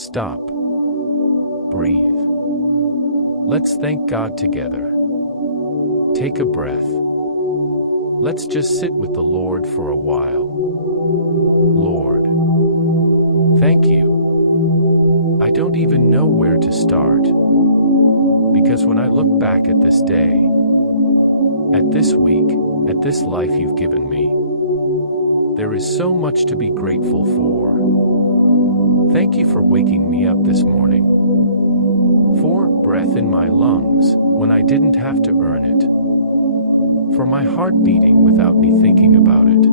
stop, breathe. Let's thank God together. Take a breath. Let's just sit with the Lord for a while. Lord, thank you. I don't even know where to start. Because when I look back at this day, at this week, at this life you've given me, there is so much to be grateful for. Thank you for waking me up this morning. For breath in my lungs when I didn't have to earn it. For my heart beating without me thinking about it.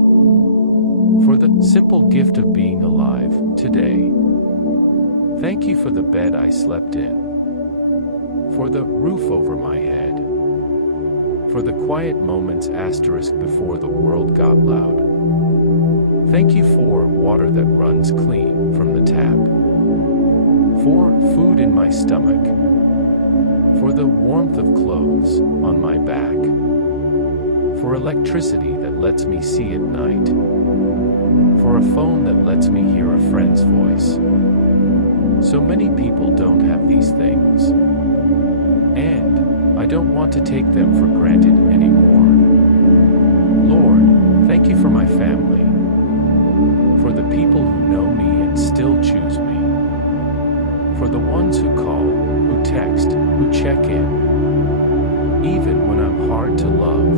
For the simple gift of being alive today. Thank you for the bed I slept in. For the roof over my head. For the quiet moments before the world got loud. Thank you for water that runs clean from the tap. For food in my stomach. For the warmth of clothes on my back. For electricity that lets me see at night. For a phone that lets me hear a friend's voice. So many people don't have these things. And I don't want to take them for granted anymore. Lord, thank you for my family. For the people who know me and still choose me. For the ones who call, who text, who check in. Even when I'm hard to love.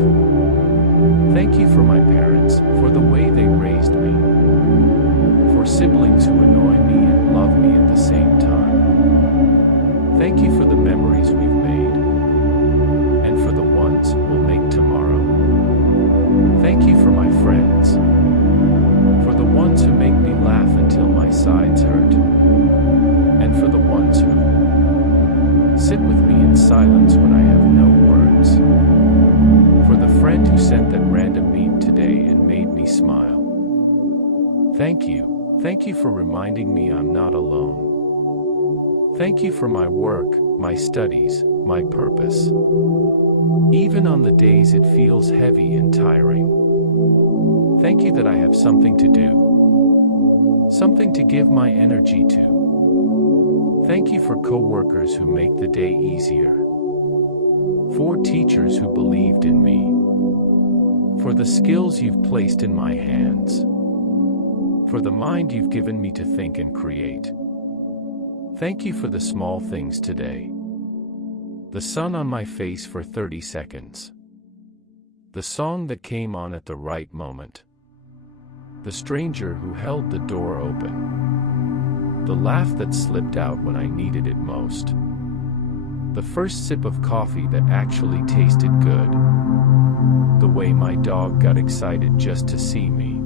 Thank you for my parents, for the way they raised me. For siblings who annoy me and love me at the same time. Thank you for the memories we've made. And for the ones we'll make tomorrow. Thank you for my friends. For the ones who make me laugh until my sides hurt. And for the ones who sit with me in silence when I have no words. For the friend who sent that random meme today and made me smile. Thank you. Thank you for reminding me I'm not alone. Thank you for my work, my studies, my purpose. Even on the days it feels heavy and tiring. Thank you that I have something to do. Something to give my energy to. Thank you for coworkers who make the day easier. For teachers who believed in me. For the skills you've placed in my hands. For the mind you've given me to think and create. Thank you for the small things today. The sun on my face for 30 seconds. The song that came on at the right moment. The stranger who held the door open. The laugh that slipped out when I needed it most. The first sip of coffee that actually tasted good. The way my dog got excited just to see me.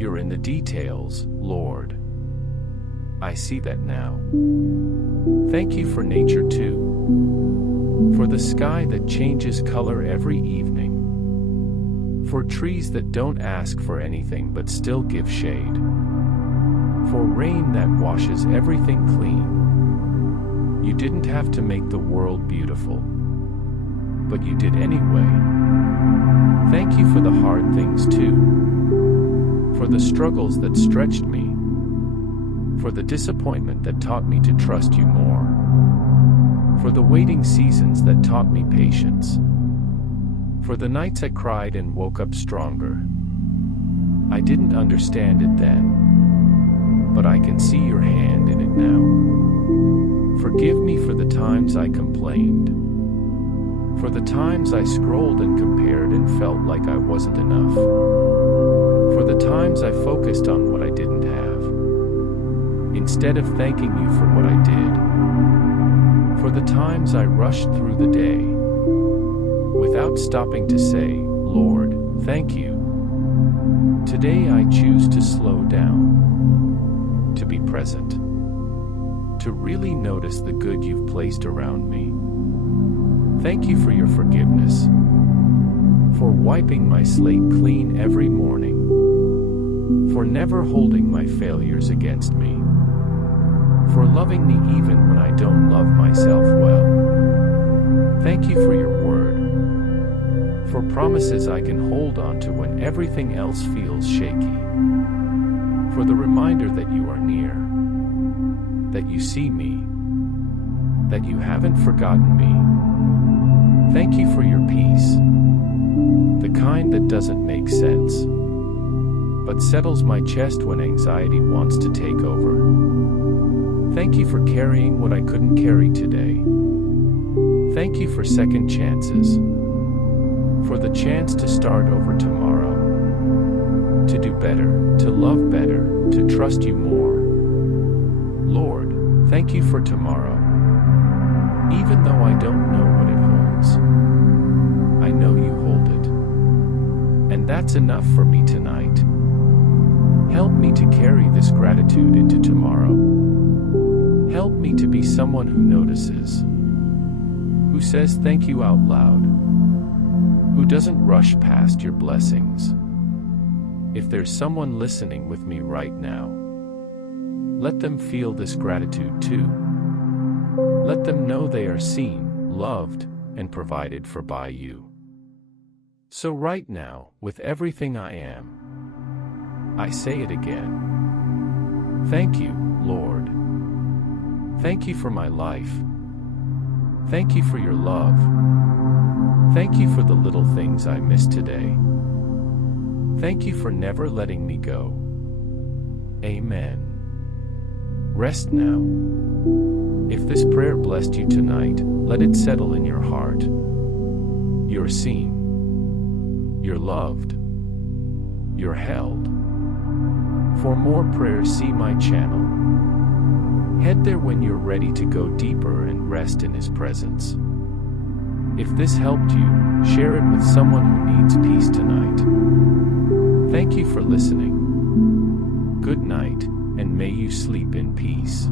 You're in the details, Lord. I see that now. Thank you for nature too. For the sky that changes color every evening. For trees that don't ask for anything but still give shade. For rain that washes everything clean. You didn't have to make the world beautiful. But you did anyway. Thank you for the hard things too. For the struggles that stretched me. For the disappointment that taught me to trust you more. For the waiting seasons that taught me patience. For the nights I cried and woke up stronger. I didn't understand it then, but I can see your hand in it now. Forgive me for the times I complained. For the times I scrolled and compared and felt like I wasn't enough. For the times I focused on what I didn't have, instead of thanking you for what I did. For the times I rushed through the day, without stopping to say, Lord, thank you. Today I choose to slow down, to be present, to really notice the good you've placed around me. Thank you for your forgiveness, for wiping my slate clean every morning, for never holding my failures against me, for loving me even when I don't love myself well. Thank you for your word, for promises I can hold on to when everything else feels shaky, for the reminder that you are near, that you see me, that you haven't forgotten me. Thank you for your peace, the kind that doesn't make sense, but settles my chest when anxiety wants to take over. Thank you for carrying what I couldn't carry today. Thank you for second chances, for the chance to start over tomorrow, to do better, to love better, to trust you more. Lord, thank you for tomorrow. Even though I don't know what it holds, I know you hold it. And that's enough for me tonight. Help me to carry this gratitude into tomorrow. Help me to be someone who notices, who says thank you out loud, who doesn't rush past your blessings. If there's someone listening with me right now, let them feel this gratitude too. Let them know they are seen, loved, and provided for by you. So right now, with everything I am, I say it again. Thank you, Lord. Thank you for my life. Thank you for your love. Thank you for the little things I missed today. Thank you for never letting me go. Amen. Rest now. If this prayer blessed you tonight, let it settle in your heart. You're seen. You're loved. You're held. For more prayers, see my channel. Head there when you're ready to go deeper and rest in His presence. If this helped you, share it with someone who needs peace tonight. Thank you for listening. Good night, and may you sleep in peace.